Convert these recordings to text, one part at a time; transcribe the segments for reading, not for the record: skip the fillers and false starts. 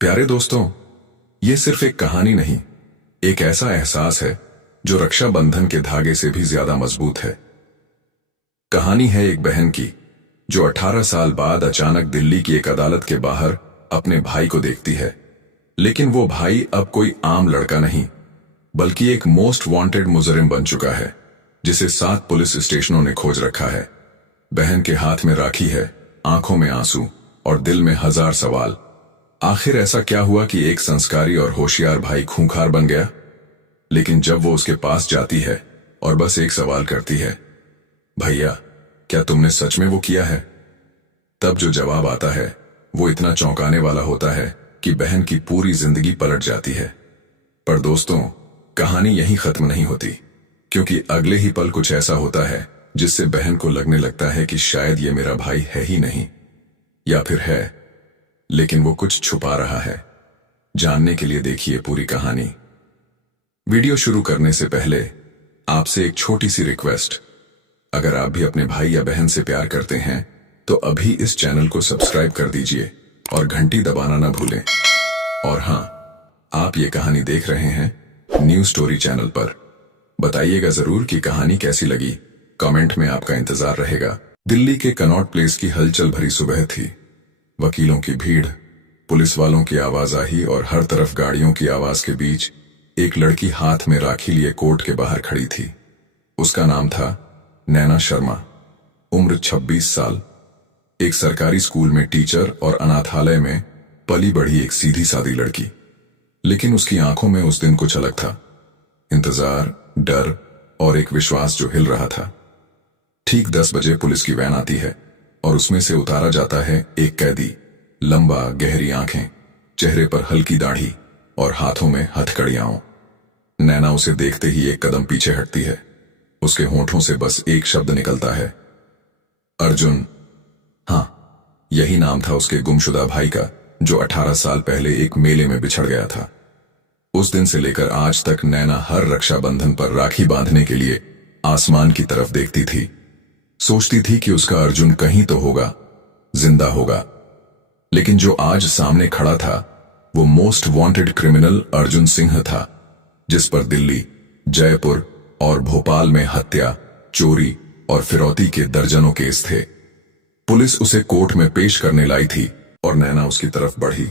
प्यारे दोस्तों, ये सिर्फ एक कहानी नहीं, एक ऐसा एहसास है जो रक्षाबंधन के धागे से भी ज्यादा मजबूत है। कहानी है एक बहन की जो 18 साल बाद अचानक दिल्ली की एक अदालत के बाहर अपने भाई को देखती है। लेकिन वो भाई अब कोई आम लड़का नहीं, बल्कि एक मोस्ट वांटेड मुजरिम बन चुका है, जिसे 7 पुलिस स्टेशनों ने खोज रखा है। बहन के हाथ में राखी है, आंखों में आंसू और दिल में 1000 सवाल। आखिर ऐसा क्या हुआ कि एक संस्कारी और होशियार भाई खूंखार बन गया? लेकिन जब वो उसके पास जाती है और बस एक सवाल करती है, भैया, क्या तुमने सच में वो किया है? तब जो जवाब आता है वो इतना चौंकाने वाला होता है कि बहन की पूरी जिंदगी पलट जाती है। पर दोस्तों, कहानी यहीं खत्म नहीं होती, क्योंकि अगले ही पल कुछ ऐसा होता है जिससे बहन को लगने लगता है कि शायद ये मेरा भाई है ही नहीं, या फिर है, लेकिन वो कुछ छुपा रहा है। जानने के लिए देखिए पूरी कहानी। वीडियो शुरू करने से पहले आपसे एक छोटी सी रिक्वेस्ट, अगर आप भी अपने भाई या बहन से प्यार करते हैं तो अभी इस चैनल को सब्सक्राइब कर दीजिए और घंटी दबाना ना भूलें। और हां, आप ये कहानी देख रहे हैं न्यू स्टोरी चैनल पर। बताइएगा जरूर कि कहानी कैसी लगी, कमेंट में आपका इंतजार रहेगा। दिल्ली के कनॉट प्लेस की हलचल भरी सुबह थी। वकीलों की भीड़, पुलिस वालों की आवाजाही और हर तरफ गाड़ियों की आवाज के बीच एक लड़की हाथ में राखी लिए कोर्ट के बाहर खड़ी थी। उसका नाम था नैना शर्मा, उम्र 26 साल, एक सरकारी स्कूल में टीचर और अनाथालय में पली बढ़ी एक सीधी सादी लड़की। लेकिन उसकी आंखों में उस दिन कुछ अलग था, इंतजार, डर और एक विश्वास जो हिल रहा था। ठीक 10 बजे पुलिस की वैन आती है और उसमें से उतारा जाता है एक कैदी। लंबा, गहरी आंखें, चेहरे पर हल्की दाढ़ी और हाथों में हथकड़ियां। नैना उसे देखते ही एक कदम पीछे हटती है। उसके होंठों से बस एक शब्द निकलता है, अर्जुन। हां, यही नाम था उसके गुमशुदा भाई का, जो 18 साल पहले एक मेले में बिछड़ गया था। उस दिन से लेकर आज तक नैना हर रक्षाबंधन पर राखी बांधने के लिए आसमान की तरफ देखती थी। सोचती थी कि उसका अर्जुन कहीं तो होगा, जिंदा होगा। लेकिन जो आज सामने खड़ा था वो most wanted criminal Arjun Singh था, जिस पर दिल्ली, जयपुर और भोपाल में हत्या, चोरी और फिरौती के दर्जनों केस थे। पुलिस उसे कोर्ट में पेश करने लाई थी और नैना उसकी तरफ बढ़ी,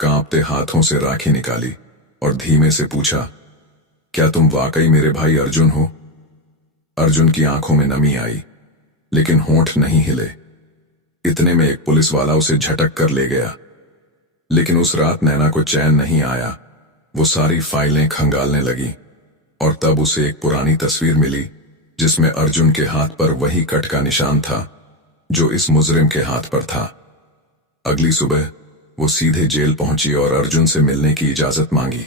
कांपते हाथों से राखी निकाली और धीमे से पूछा, क्या तुम वाकई मेरे भाई अर्जुन हो? अर्जुन की आंखों में नमी आई, लेकिन होंठ नहीं हिले। इतने में एक पुलिस वाला उसे झटक कर ले गया। लेकिन उस रात नैना को चैन नहीं आया। वो सारी फाइलें खंगालने लगी और तब उसे एक पुरानी तस्वीर मिली, जिसमें अर्जुन के हाथ पर वही कट का निशान था जो इस मुजरिम के हाथ पर था। अगली सुबह वो सीधे जेल पहुंची और अर्जुन से मिलने की इजाजत मांगी।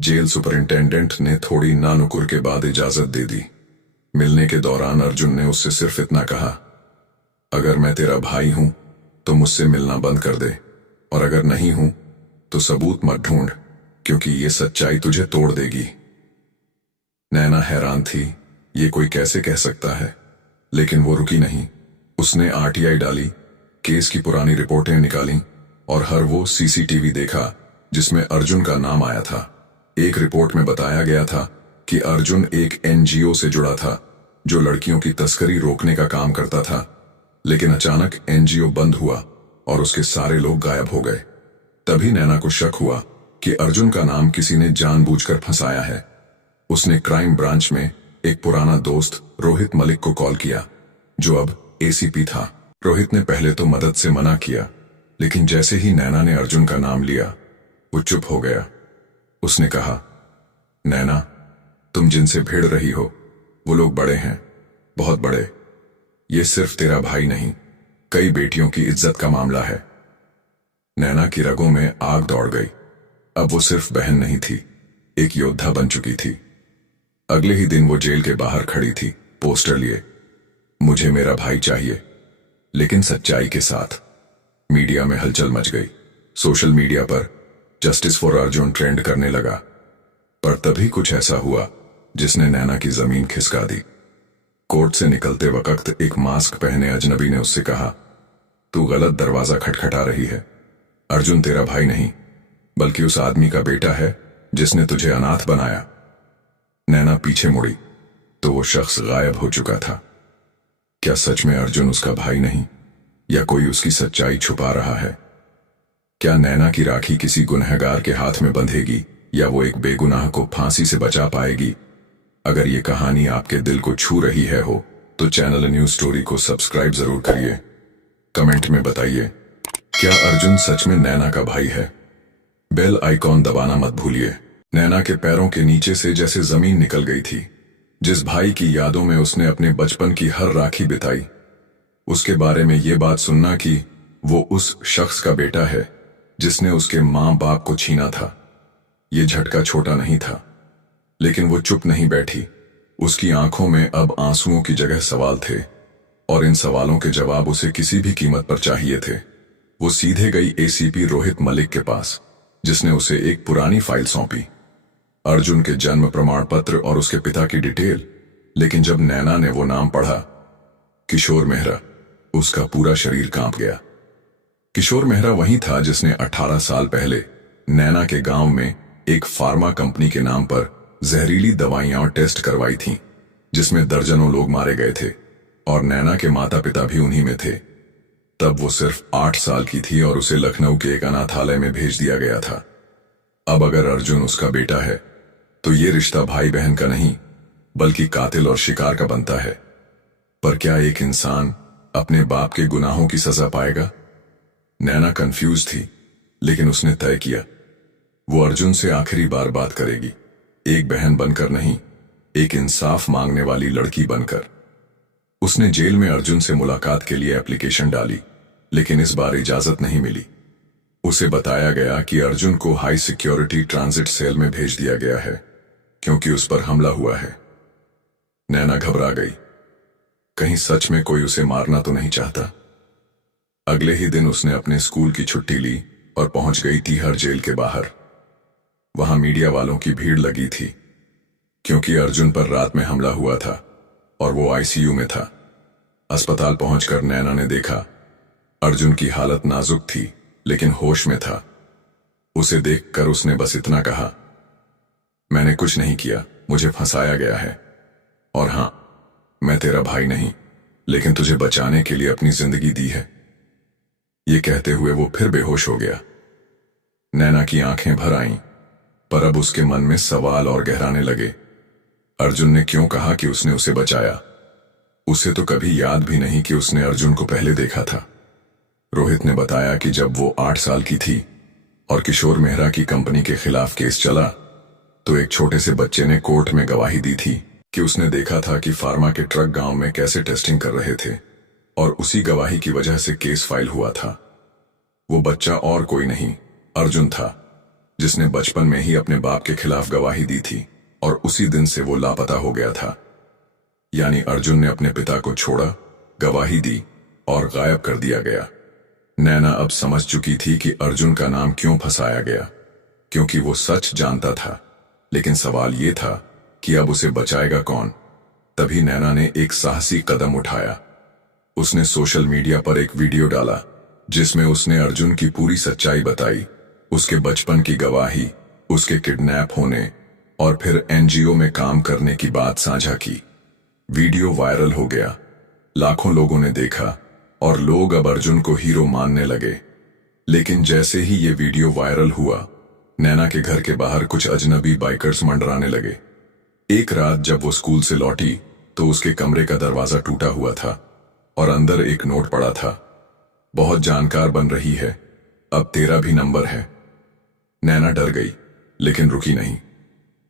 जेल सुपरिंटेंडेंट ने थोड़ी नानुकुर के बाद इजाजत दे दी। मिलने के दौरान अर्जुन ने उससे सिर्फ इतना कहा, अगर मैं तेरा भाई हूं तो मुझसे मिलना बंद कर दे, और अगर नहीं हूं तो सबूत मत ढूंढ, क्योंकि ये सच्चाई तुझे तोड़ देगी। नैना हैरान थी, ये कोई कैसे कह सकता है? लेकिन वो रुकी नहीं। उसने आरटीआई डाली, केस की पुरानी रिपोर्टें निकाली और हर वो सीसीटीवी देखा जिसमें अर्जुन का नाम आया था। एक रिपोर्ट में बताया गया था कि अर्जुन एक एनजीओ से जुड़ा था जो लड़कियों की तस्करी रोकने का काम करता था। लेकिन अचानक एनजीओ बंद हुआ और उसके सारे लोग गायब हो गए। तभी नैना को शक हुआ कि अर्जुन का नाम किसी ने जानबूझकर फंसाया है। उसने क्राइम ब्रांच में एक पुराना दोस्त रोहित मलिक को कॉल किया, जो अब एसीपी था। रोहित ने पहले तो मदद से मना किया, लेकिन जैसे ही नैना ने अर्जुन का नाम लिया वो चुप हो गया। उसने कहा, नैना, तुम जिनसे भिड़ रही हो वो लोग बड़े हैं, बहुत बड़े। ये सिर्फ तेरा भाई नहीं, कई बेटियों की इज्जत का मामला है। नैना की रगों में आग दौड़ गई। अब वो सिर्फ बहन नहीं थी, एक योद्धा बन चुकी थी। अगले ही दिन वो जेल के बाहर खड़ी थी, पोस्टर लिए, मुझे मेरा भाई चाहिए, लेकिन सच्चाई के साथ। मीडिया में हलचल मच गई। सोशल मीडिया पर जस्टिस फॉर अर्जुन ट्रेंड करने लगा। पर तभी कुछ ऐसा हुआ जिसने नैना की जमीन खिसका दी। कोर्ट से निकलते वक्त एक मास्क पहने अजनबी ने उससे कहा, तू गलत दरवाजा खटखटा रही है। अर्जुन तेरा भाई नहीं, बल्कि उस आदमी का बेटा है जिसने तुझे अनाथ बनाया। नैना पीछे मुड़ी तो वो शख्स गायब हो चुका था। क्या सच में अर्जुन उसका भाई नहीं, या कोई उसकी सच्चाई छुपा रहा है? क्या नैना की राखी किसी गुनहगार के हाथ में बंधेगी, या वो एक बेगुनाह को फांसी से बचा पाएगी? अगर ये कहानी आपके दिल को छू रही है हो तो चैनल न्यूज स्टोरी को सब्सक्राइब जरूर करिए। कमेंट में बताइए, क्या अर्जुन सच में नैना का भाई है? बेल आइकॉन दबाना मत भूलिए। नैना के पैरों के नीचे से जैसे जमीन निकल गई थी। जिस भाई की यादों में उसने अपने बचपन की हर राखी बिताई, उसके बारे में ये बात सुनना कि वो उस शख्स का बेटा है जिसने उसके मां बाप को छीना था, ये झटका छोटा नहीं था। लेकिन वो चुप नहीं बैठी। उसकी आंखों में अब आंसुओं की जगह सवाल थे, और इन सवालों के जवाब उसे किसी भी कीमत पर चाहिए थे। वो सीधे गई एसीपी रोहित मलिक के पास, जिसने उसे एक पुरानी फाइल सौंपी, अर्जुन के जन्म प्रमाण पत्र और उसके पिता की डिटेल। लेकिन जब नैना ने वो नाम पढ़ा, किशोर मेहरा, उसका पूरा शरीर कांप गया। किशोर मेहरा वही था जिसने 18 साल पहले नैना के गांव में एक फार्मा कंपनी के नाम पर जहरीली दवाइयां और टेस्ट करवाई थीं, जिसमें दर्जनों लोग मारे गए थे, और नैना के माता पिता भी उन्हीं में थे। तब वो सिर्फ 8 साल की थी और उसे लखनऊ के एक अनाथालय में भेज दिया गया था। अब अगर अर्जुन उसका बेटा है तो ये रिश्ता भाई बहन का नहीं, बल्कि कातिल और शिकार का बनता है। पर क्या एक इंसान अपने बाप के गुनाहों की सजा पाएगा? नैना कंफ्यूज थी, लेकिन उसने तय किया, वो अर्जुन से आखिरी बार बात करेगी, एक बहन बनकर नहीं, एक इंसाफ मांगने वाली लड़की बनकर। उसने जेल में अर्जुन से मुलाकात के लिए एप्लीकेशन डाली, लेकिन इस बार इजाजत नहीं मिली। उसे बताया गया कि अर्जुन को हाई सिक्योरिटी ट्रांजिट सेल में भेज दिया गया है, क्योंकि उस पर हमला हुआ है। नैना घबरा गई, कहीं सच में कोई उसे मारना तो नहीं चाहता। अगले ही दिन उसने अपने स्कूल की छुट्टी ली और पहुंच गई तिहाड़ जेल के बाहर। वहां मीडिया वालों की भीड़ लगी थी, क्योंकि अर्जुन पर रात में हमला हुआ था और वो आईसीयू में था। अस्पताल पहुंचकर नैना ने देखा, अर्जुन की हालत नाजुक थी लेकिन होश में था। उसे देखकर उसने बस इतना कहा, मैंने कुछ नहीं किया, मुझे फंसाया गया है। और हां, मैं तेरा भाई नहीं, लेकिन तुझे बचाने के लिए अपनी जिंदगी दी है। ये कहते हुए वो फिर बेहोश हो गया। नैना की आंखें भर आईं, पर अब उसके मन में सवाल और गहराने लगे। अर्जुन ने क्यों कहा कि उसने उसे बचाया? उसे तो कभी याद भी नहीं कि उसने अर्जुन को पहले देखा था। रोहित ने बताया कि जब वो 8 साल की थी और किशोर मेहरा की कंपनी के खिलाफ केस चला, तो एक छोटे से बच्चे ने कोर्ट में गवाही दी थी कि उसने देखा था कि फार्मा के ट्रक गांव में कैसे टेस्टिंग कर रहे थे, और उसी गवाही की वजह से केस फाइल हुआ था। वो बच्चा और कोई नहीं, अर्जुन था, जिसने बचपन में ही अपने बाप के खिलाफ गवाही दी थी, और उसी दिन से वो लापता हो गया था। यानी अर्जुन ने अपने पिता को छोड़ा, गवाही दी और गायब कर दिया गया। नैना अब समझ चुकी थी कि अर्जुन का नाम क्यों फंसाया गया, क्योंकि वो सच जानता था, लेकिन सवाल ये था कि अब उसे बचाएगा कौन। तभी नैना ने एक साहसी कदम उठाया। उसने सोशल मीडिया पर एक वीडियो डाला, जिसमें उसने अर्जुन की पूरी सच्चाई बताई, उसके बचपन की गवाही, उसके किडनैप होने और फिर एनजीओ में काम करने की बात साझा की। वीडियो वायरल हो गया, लाखों लोगों ने देखा, और लोग अब अर्जुन को हीरो मानने लगे। लेकिन जैसे ही ये वीडियो वायरल हुआ, नैना के घर के बाहर कुछ अजनबी बाइकर्स मंडराने लगे। एक रात जब वो स्कूल से लौटी तो उसके कमरे का दरवाजा टूटा हुआ था और अंदर एक नोट पड़ा था, बहुत जानकार बन रही है, अब तेरा भी नंबर है। नैना डर गई, लेकिन रुकी नहीं।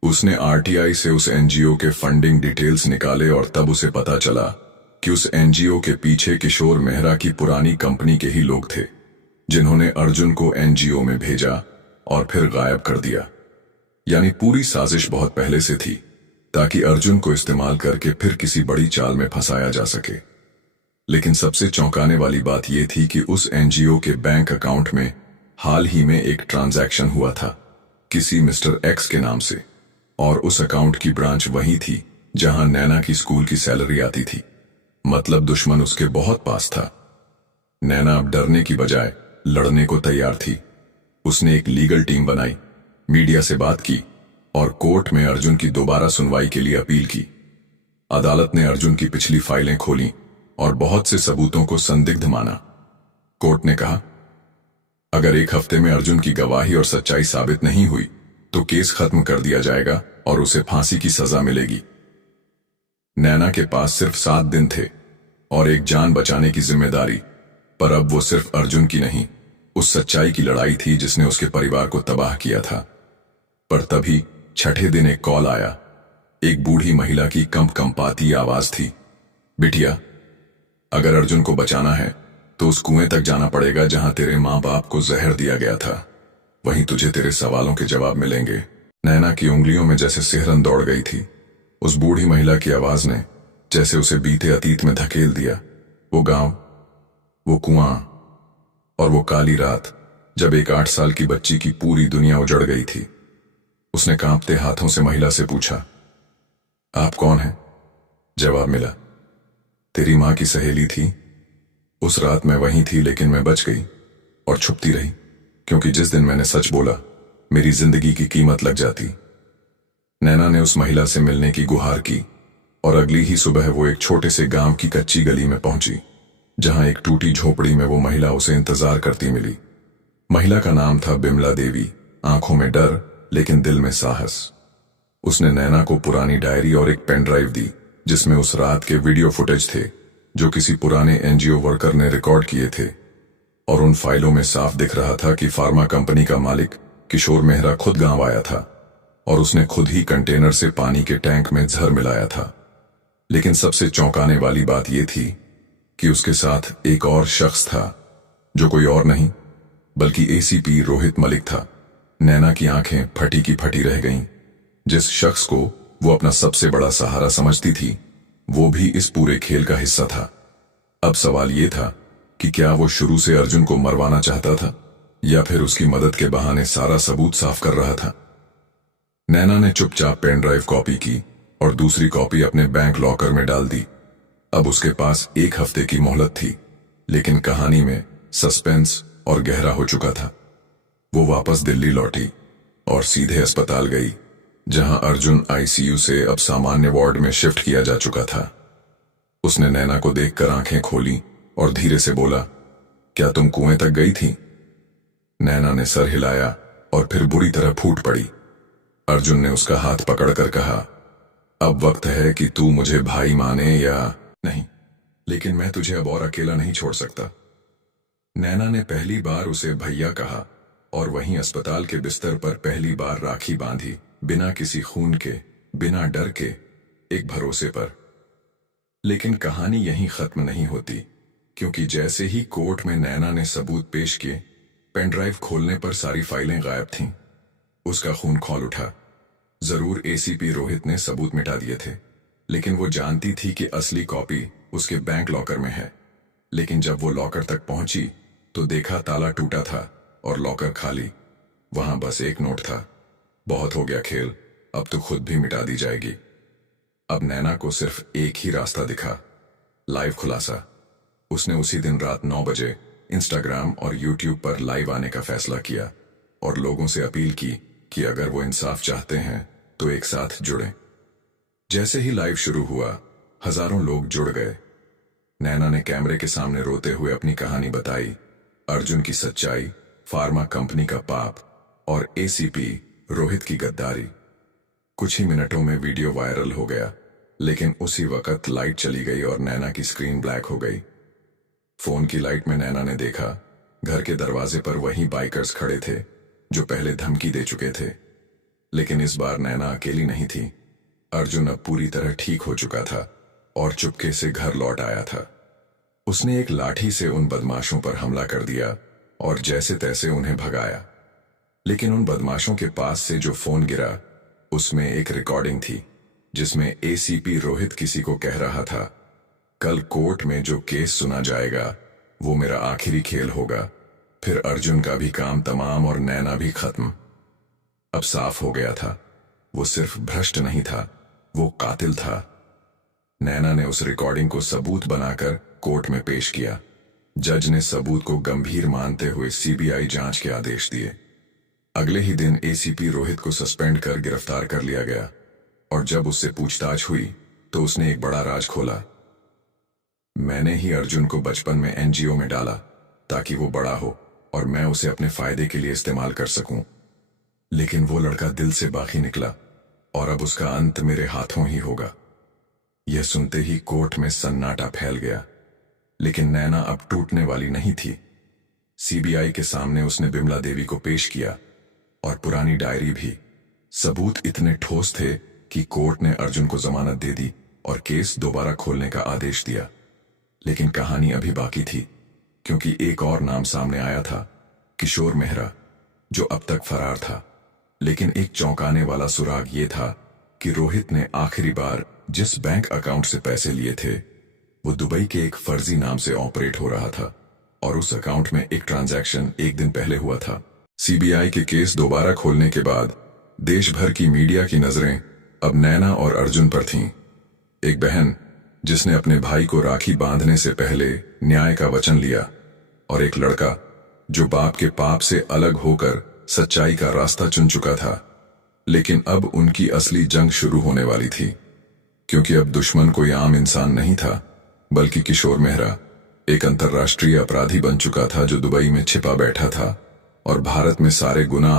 उसने आरटीआई से उस एनजीओ के फंडिंग डिटेल्स निकाले, और तब उसे पता चला कि उस एनजीओ के पीछे किशोर मेहरा की पुरानी कंपनी के ही लोग थे, जिन्होंने अर्जुन को एनजीओ में भेजा और फिर गायब कर दिया। यानी पूरी साजिश बहुत पहले से थी, ताकि अर्जुन को इस्तेमाल करके फिर किसी बड़ी चाल में फंसाया जा सके। लेकिन सबसे चौंकाने वाली बात यह थी कि उस एनजीओ के बैंक अकाउंट में हाल ही में एक ट्रांजैक्शन हुआ था किसी मिस्टर एक्स के नाम से, और उस अकाउंट की ब्रांच वही थी जहां नैना की स्कूल की सैलरी आती थी। मतलब दुश्मन उसके बहुत पास था। नैना अब डरने की बजाय लड़ने को तैयार थी। उसने एक लीगल टीम बनाई, मीडिया से बात की और कोर्ट में अर्जुन की दोबारा सुनवाई के लिए अपील की। अदालत ने अर्जुन की पिछली फाइलें खोली और बहुत से सबूतों को संदिग्ध माना। कोर्ट ने कहा, अगर 1 हफ्ते में अर्जुन की गवाही और सच्चाई साबित नहीं हुई तो केस खत्म कर दिया जाएगा और उसे फांसी की सजा मिलेगी। नैना के पास सिर्फ 7 दिन थे और एक जान बचाने की जिम्मेदारी, पर अब वो सिर्फ अर्जुन की नहीं, उस सच्चाई की लड़ाई थी जिसने उसके परिवार को तबाह किया था। पर तभी छठे दिन एक कॉल आया। एक बूढ़ी महिला की कंपकंपाती आवाज थी, बिटिया, अगर अर्जुन को बचाना है तो उस कुएं तक जाना पड़ेगा जहां तेरे मां बाप को जहर दिया गया था। वहीं तुझे तेरे सवालों के जवाब मिलेंगे। नैना की उंगलियों में जैसे सिहरन दौड़ गई थी। उस बूढ़ी महिला की आवाज ने जैसे उसे बीते अतीत में धकेल दिया। वो गांव, वो कुआं और वो काली रात जब एक 8 साल की बच्ची की पूरी दुनिया उजड़ गई थी। उसने कांपते हाथों से महिला से पूछा, आप कौन हैं? जवाब मिला, तेरी मां की सहेली थी। उस रात मैं वहीं थी, लेकिन मैं बच गई और छुपती रही, क्योंकि जिस दिन मैंने सच बोला मेरी जिंदगी की कीमत लग जाती। नैना ने उस महिला से मिलने की गुहार की और अगली ही सुबह वो एक छोटे से गांव की कच्ची गली में पहुंची, जहां एक टूटी झोपड़ी में वो महिला उसे इंतजार करती मिली। महिला का नाम था बिमला देवी। आंखों में डर लेकिन दिल में साहस। उसने नैना को पुरानी डायरी और एक पेन ड्राइव दी जिसमें उस रात के वीडियो फुटेज थे जो किसी पुराने एनजीओ वर्कर ने रिकॉर्ड किए थे। और उन फाइलों में साफ दिख रहा था कि फार्मा कंपनी का मालिक किशोर मेहरा खुद गांव आया था और उसने खुद ही कंटेनर से पानी के टैंक में जहर मिलाया था। लेकिन सबसे चौंकाने वाली बात यह थी कि उसके साथ एक और शख्स था, जो कोई और नहीं बल्कि एसीपी रोहित मलिक था। नैना की आंखें फटी की फटी रह गईं। जिस शख्स को वो अपना सबसे बड़ा सहारा समझती थी, वो भी इस पूरे खेल का हिस्सा था। अब सवाल ये था कि क्या वो शुरू से अर्जुन को मरवाना चाहता था या फिर उसकी मदद के बहाने सारा सबूत साफ कर रहा था। नैना ने चुपचाप पेन ड्राइव कॉपी की और दूसरी कॉपी अपने बैंक लॉकर में डाल दी। अब उसके पास 1 हफ्ते की मोहलत थी, लेकिन कहानी में सस्पेंस और गहरा हो चुका था। वो वापस दिल्ली लौटी और सीधे अस्पताल गई, जहां अर्जुन आईसीयू से अब सामान्य वार्ड में शिफ्ट किया जा चुका था। उसने नैना को देखकर आंखें खोली और धीरे से बोला, क्या तुम कुएं तक गई थी? नैना ने सर हिलाया और फिर बुरी तरह फूट पड़ी। अर्जुन ने उसका हाथ पकड़कर कहा, अब वक्त है कि तू मुझे भाई माने या नहीं, लेकिन मैं तुझे अब और अकेला नहीं छोड़ सकता। नैना ने पहली बार उसे भैया कहा और वहीं अस्पताल के बिस्तर पर पहली बार राखी बांधी, बिना किसी खून के, बिना डर के, एक भरोसे पर। लेकिन कहानी यहीं खत्म नहीं होती, क्योंकि जैसे ही कोर्ट में नैना ने सबूत पेश किए, पेनड्राइव खोलने पर सारी फाइलें गायब थीं। उसका खून खौल उठा। जरूर एसीपी रोहित ने सबूत मिटा दिए थे, लेकिन वो जानती थी कि असली कॉपी उसके बैंक लॉकर में है। लेकिन जब वो लॉकर तक पहुंची तो देखा ताला टूटा था और लॉकर खाली। वहां बस एक नोट था, बहुत हो गया खेल, अब तो खुद भी मिटा दी जाएगी। अब नैना को सिर्फ एक ही रास्ता दिखा, लाइव खुलासा। उसने उसी दिन रात 9 बजे इंस्टाग्राम और यूट्यूब पर लाइव आने का फैसला किया और लोगों से अपील की कि अगर वो इंसाफ चाहते हैं तो एक साथ जुड़ें। जैसे ही लाइव शुरू हुआ, हजारों लोग जुड़ गए। नैना ने कैमरे के सामने रोते हुए अपनी कहानी बताई, अर्जुन की सच्चाई, फार्मा कंपनी का पाप और एसीपी रोहित की गद्दारी। कुछ ही मिनटों में वीडियो वायरल हो गया, लेकिन उसी वक्त लाइट चली गई और नैना की स्क्रीन ब्लैक हो गई। फोन की लाइट में नैना ने देखा, घर के दरवाजे पर वही बाइकर्स खड़े थे जो पहले धमकी दे चुके थे। लेकिन इस बार नैना अकेली नहीं थी। अर्जुन अब पूरी तरह ठीक हो चुका था और चुपके से घर लौट आया था। उसने एक लाठी से उन बदमाशों पर हमला कर दिया और जैसे तैसे उन्हें भगाया। लेकिन उन बदमाशों के पास से जो फोन गिरा, उसमें एक रिकॉर्डिंग थी जिसमें एसीपी रोहित किसी को कह रहा था, कल कोर्ट में जो केस सुना जाएगा वो मेरा आखिरी खेल होगा, फिर अर्जुन का भी काम तमाम और नैना भी खत्म। अब साफ हो गया था, वो सिर्फ भ्रष्ट नहीं था, वो कातिल था। नैना ने उस रिकॉर्डिंग को सबूत बनाकर कोर्ट में पेश किया। जज ने सबूत को गंभीर मानते हुए सीबीआई जांच के आदेश दिए। अगले ही दिन एसीपी रोहित को सस्पेंड कर गिरफ्तार कर लिया गया और जब उससे पूछताछ हुई तो उसने एक बड़ा राज खोला। मैंने ही अर्जुन को बचपन में एनजीओ में डाला ताकि वो बड़ा हो और मैं उसे अपने फायदे के लिए इस्तेमाल कर सकूं। लेकिन वो लड़का दिल से बाकी निकला और अब उसका अंत मेरे हाथों ही होगा। यह सुनते ही कोर्ट में सन्नाटा फैल गया, लेकिन नैना अब टूटने वाली नहीं थी। सीबीआई के सामने उसने बिमला देवी को पेश किया और पुरानी डायरी भी। सबूत इतने ठोस थे कि कोर्ट ने अर्जुन को जमानत दे दी और केस दोबारा खोलने का आदेश दिया। लेकिन कहानी अभी बाकी थी, क्योंकि एक और नाम सामने आया था, किशोर मेहरा, जो अब तक फरार था। लेकिन एक चौंकाने वाला सुराग ये था कि रोहित ने आखिरी बार जिस बैंक अकाउंट से पैसे लिए थे वो दुबई के एक फर्जी नाम से ऑपरेट हो रहा था और उस अकाउंट में एक ट्रांजैक्शन एक दिन पहले हुआ था। सीबीआई के केस दोबारा खोलने के बाद देश भर की मीडिया की नजरें अब नैना और अर्जुन पर थीं। एक बहन जिसने अपने भाई को राखी बांधने से पहले न्याय का वचन लिया और एक लड़का जो बाप के पाप से अलग होकर सच्चाई का रास्ता चुन चुका था। लेकिन अब उनकी असली जंग शुरू होने वाली थी, क्योंकि अब दुश्मन कोई आम इंसान नहीं था, बल्कि किशोर मेहरा एक अंतर्राष्ट्रीय अपराधी बन चुका था जो दुबई में छिपा बैठा था और भारत में सारे गुनाह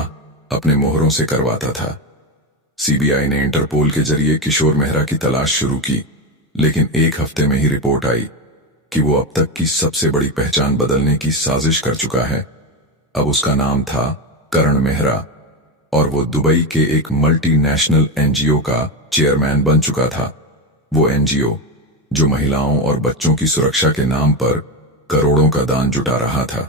अपने मोहरों से करवाता था। सीबीआई ने इंटरपोल के जरिए किशोर मेहरा की तलाश शुरू की, लेकिन एक हफ्ते में ही रिपोर्ट आई कि वो अब तक की सबसे बड़ी पहचान बदलने की साजिश कर चुका है। अब उसका नाम था करण मेहरा और वो दुबई के एक मल्टीनेशनल एनजीओ का चेयरमैन बन चुका था। वो एनजीओ जो महिलाओं और बच्चों की सुरक्षा के नाम पर करोड़ों का दान जुटा रहा था,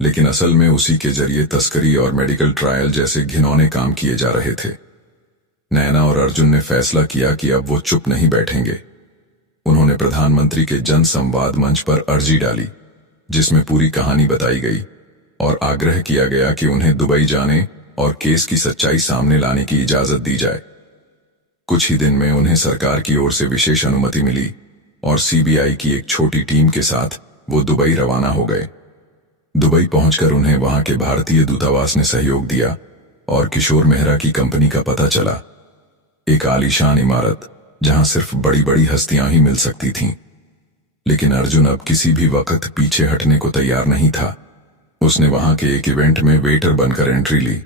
लेकिन असल में उसी के जरिए तस्करी और मेडिकल ट्रायल जैसे घिनौने काम किए जा रहे थे। नैना और अर्जुन ने फैसला किया कि अब वो चुप नहीं बैठेंगे। उन्होंने प्रधानमंत्री के जन संवाद मंच पर अर्जी डाली, जिसमें पूरी कहानी बताई गई और आग्रह किया गया कि उन्हें दुबई जाने और केस की सच्चाई सामने लाने की इजाजत दी जाए। कुछ ही दिन में उन्हें सरकार की ओर से विशेष अनुमति मिली और सीबीआई की एक छोटी टीम के साथ वो दुबई रवाना हो गए। दुबई पहुंचकर उन्हें वहां के भारतीय दूतावास ने सहयोग दिया और किशोर मेहरा की कंपनी का पता चला। एक आलीशान इमारत जहां सिर्फ बड़ी बड़ी हस्तियां ही मिल सकती थीं। लेकिन अर्जुन अब किसी भी वक्त पीछे हटने को तैयार नहीं था। उसने वहां के एक इवेंट में वेटर बनकर एंट्री ली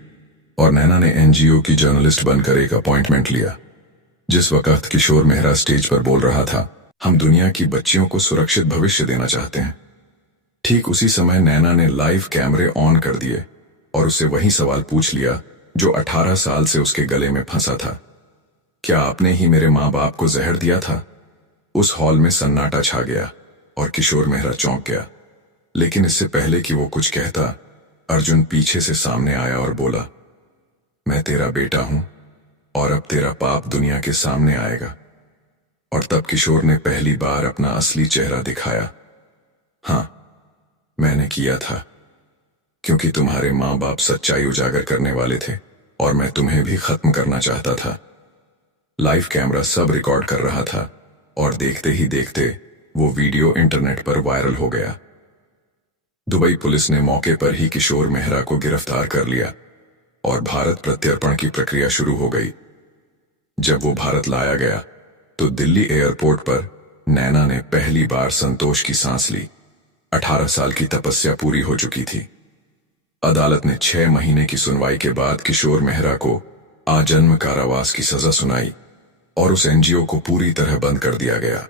और नैना ने एनजीओ की जर्नलिस्ट बनकर एक अपॉइंटमेंट लिया। जिस वक्त किशोर मेहरा स्टेज पर बोल रहा था, हम दुनिया की बच्चियों को सुरक्षित भविष्य देना चाहते हैं, ठीक उसी समय नैना ने लाइव कैमरे ऑन कर दिए और उससे वही सवाल पूछ लिया जो 18 साल से उसके गले में फंसा था। क्या आपने ही मेरे माँ बाप को जहर दिया था? उस हॉल में सन्नाटा छा गया और किशोर मेहरा चौंक गया। लेकिन इससे पहले कि वो कुछ कहता, अर्जुन पीछे से सामने आया और बोला, मैं तेरा बेटा हूं और अब तेरा पाप दुनिया के सामने आएगा। और तब किशोर ने पहली बार अपना असली चेहरा दिखाया। हां, मैंने किया था, क्योंकि तुम्हारे मां बाप सच्चाई उजागर करने वाले थे और मैं तुम्हें भी खत्म करना चाहता था। लाइव कैमरा सब रिकॉर्ड कर रहा था और देखते ही देखते वो वीडियो इंटरनेट पर वायरल हो गया। दुबई पुलिस ने मौके पर ही किशोर मेहरा को गिरफ्तार कर लिया और भारत प्रत्यर्पण की प्रक्रिया शुरू हो गई। जब वो भारत लाया गया तो दिल्ली एयरपोर्ट पर नैना ने पहली बार संतोष की सांस ली। 18 साल की तपस्या पूरी हो चुकी थी। अदालत ने 6 महीने की सुनवाई के बाद किशोर मेहरा को आजन्म कारावास की सजा सुनाई और उस एनजीओ को पूरी तरह बंद कर दिया गया।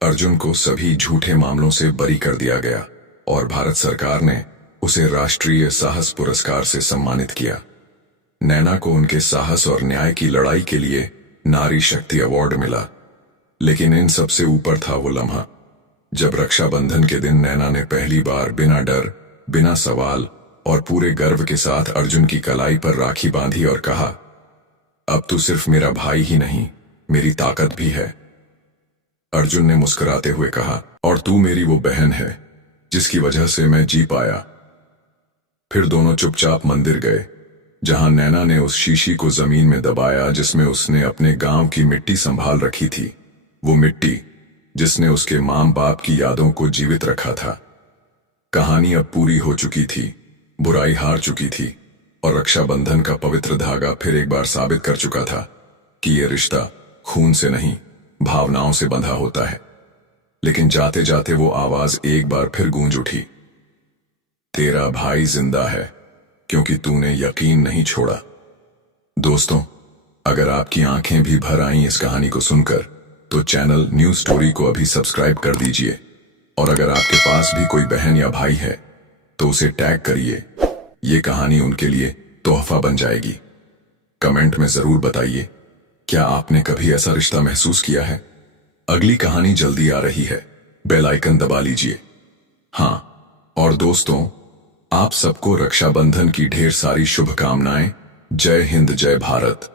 अर्जुन को सभी झूठे मामलों से बरी कर दिया गया और भारत सरकार ने उसे राष्ट्रीय साहस पुरस्कार से सम्मानित किया। नैना को उनके साहस और न्याय की लड़ाई के लिए नारी शक्ति अवार्ड मिला। लेकिन इन सबसे ऊपर था वो लम्हा जब रक्षाबंधन के दिन नैना ने पहली बार बिना डर, बिना सवाल और पूरे गर्व के साथ अर्जुन की कलाई पर राखी बांधी और कहा, अब तू सिर्फ मेरा भाई ही नहीं, मेरी ताकत भी है। अर्जुन ने मुस्कुराते हुए कहा, और तू मेरी वो बहन है जिसकी वजह से मैं जी पाया। फिर दोनों चुपचाप मंदिर गए, जहां नैना ने उस शीशी को जमीन में दबाया जिसमें उसने अपने गांव की मिट्टी संभाल रखी थी। वो मिट्टी जिसने उसके मां बाप की यादों को जीवित रखा था। कहानी अब पूरी हो चुकी थी, बुराई हार चुकी थी और रक्षाबंधन का पवित्र धागा फिर एक बार साबित कर चुका था कि यह रिश्ता खून से नहीं, भावनाओं से बंधा होता है। लेकिन जाते जाते वो आवाज एक बार फिर गूंज उठी, तेरा भाई जिंदा है क्योंकि तूने यकीन नहीं छोड़ा। दोस्तों, अगर आपकी आंखें भी भर आईं इस कहानी को सुनकर, तो चैनल न्यू स्टोरी को अभी सब्सक्राइब कर दीजिए। और अगर आपके पास भी कोई बहन या भाई है तो उसे टैग करिए, ये कहानी उनके लिए तोहफा बन जाएगी। कमेंट में जरूर बताइए, क्या आपने कभी ऐसा रिश्ता महसूस किया है? अगली कहानी जल्दी आ रही है, बेल आइकन दबा लीजिए। हाँ, और दोस्तों, आप सबको रक्षाबंधन की ढेर सारी शुभकामनाएं। जय हिंद, जय भारत।